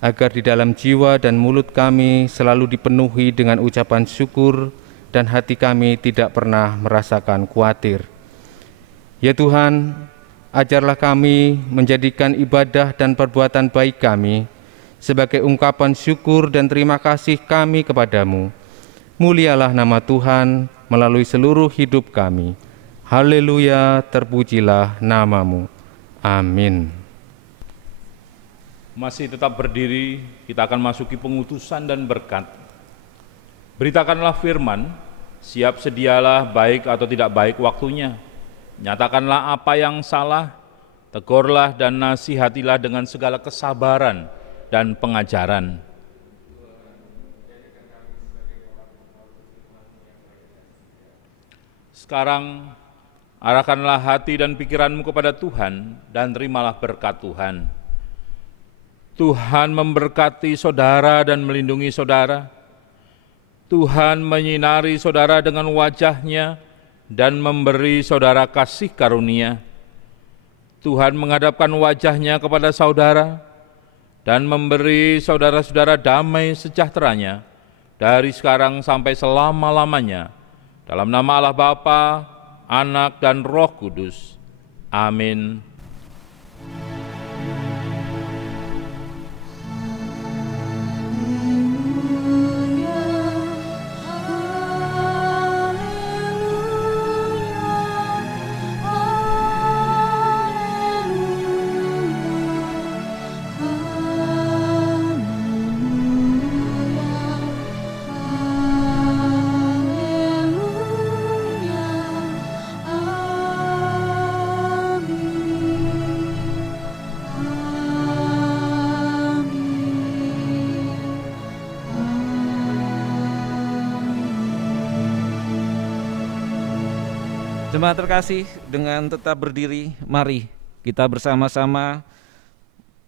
agar di dalam jiwa dan mulut kami selalu dipenuhi dengan ucapan syukur dan hati kami tidak pernah merasakan khawatir. Ya Tuhan, ajarlah kami menjadikan ibadah dan perbuatan baik kami sebagai ungkapan syukur dan terima kasih kami kepadamu. Mulialah nama Tuhan melalui seluruh hidup kami. Haleluya, terpujilah nama-Mu. Amin. Masih tetap berdiri, kita akan masuki pengutusan dan berkat. Beritakanlah firman, siap sedialah baik atau tidak baik waktunya. Nyatakanlah apa yang salah, tegurlah dan nasihatilah dengan segala kesabaran dan pengajaran. Sekarang, arahkanlah hati dan pikiranmu kepada Tuhan dan terimalah berkat Tuhan. Tuhan memberkati saudara dan melindungi saudara. Tuhan menyinari saudara dengan wajah-Nya dan memberi saudara kasih karunia. Tuhan menghadapkan wajahnya kepada saudara dan memberi saudara-saudara damai sejahteranya dari sekarang sampai selama-lamanya. Dalam nama Allah Bapa, Anak, dan Roh Kudus. Amin. Jemaat terkasih, dengan tetap berdiri, mari kita bersama-sama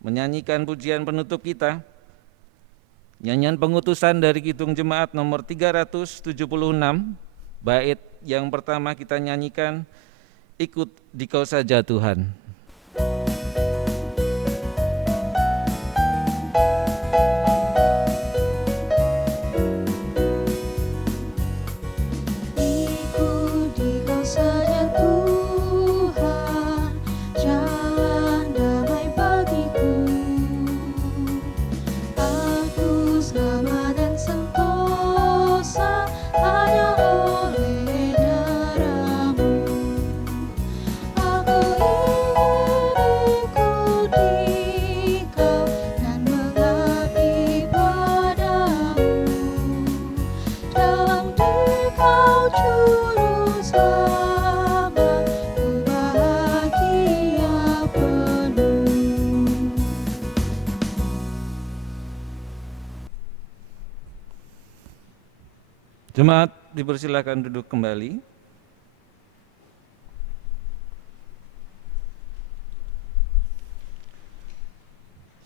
menyanyikan pujian penutup kita. Nyanyian pengutusan dari Kidung Jemaat nomor 376, bait yang pertama kita nyanyikan, Ikut Dikau Saja Tuhan. Ikut Dikau saja Tuhan, jalan damai bagiku. Aku selamat dan sentosa hanya oleh darah-Mu. Aku ingin ikut Dikau dan mengabdi padamu. Dalam Dikau juru selamat, ku bahagia penuh. Jemaat dipersilakan duduk kembali.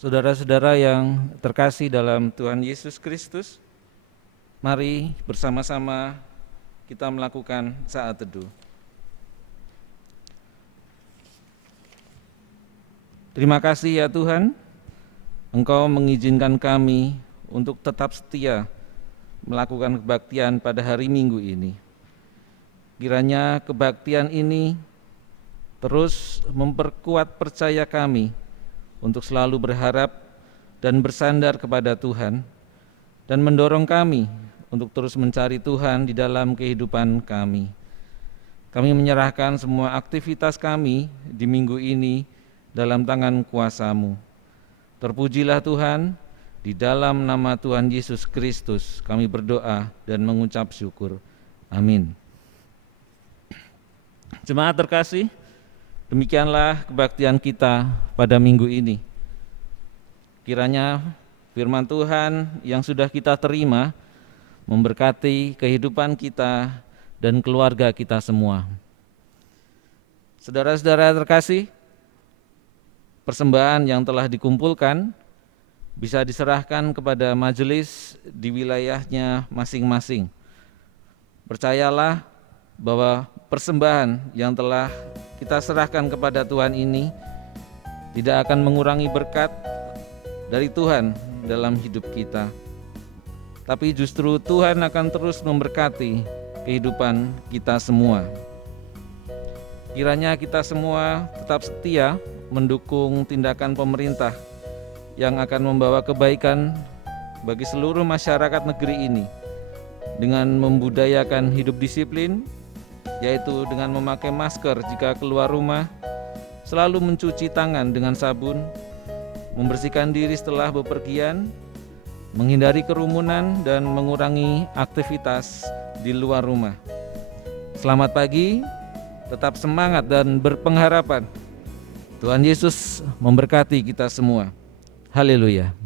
Saudara-saudara yang terkasih dalam Tuhan Yesus Kristus, mari bersama-sama kita melakukan saat teduh. Terima kasih ya Tuhan, Engkau mengizinkan kami untuk tetap setia melakukan kebaktian pada hari Minggu ini. Kiranya kebaktian ini terus memperkuat percaya kami untuk selalu berharap dan bersandar kepada Tuhan, dan mendorong kami untuk terus mencari Tuhan di dalam kehidupan kami. Kami menyerahkan semua aktivitas kami di minggu ini dalam tangan kuasa-Mu. Terpujilah Tuhan, di dalam nama Tuhan Yesus Kristus kami berdoa dan mengucap syukur. Amin. Jemaat terkasih, demikianlah kebaktian kita pada minggu ini. Kiranya firman Tuhan yang sudah kita terima memberkati kehidupan kita dan keluarga kita semua. Saudara-saudara terkasih, persembahan yang telah dikumpulkan bisa diserahkan kepada majelis di wilayahnya masing-masing. Percayalah bahwa persembahan yang telah kita serahkan kepada Tuhan ini tidak akan mengurangi berkat dari Tuhan dalam hidup kita, tapi justru Tuhan akan terus memberkati kehidupan kita semua. Kiranya kita semua tetap setia mendukung tindakan pemerintah yang akan membawa kebaikan bagi seluruh masyarakat negeri ini dengan membudayakan hidup disiplin, yaitu dengan memakai masker jika keluar rumah, selalu mencuci tangan dengan sabun, membersihkan diri setelah bepergian, menghindari kerumunan, dan mengurangi aktivitas di luar rumah. Selamat pagi, tetap semangat dan berpengharapan. Tuhan Yesus memberkati kita semua. Haleluya.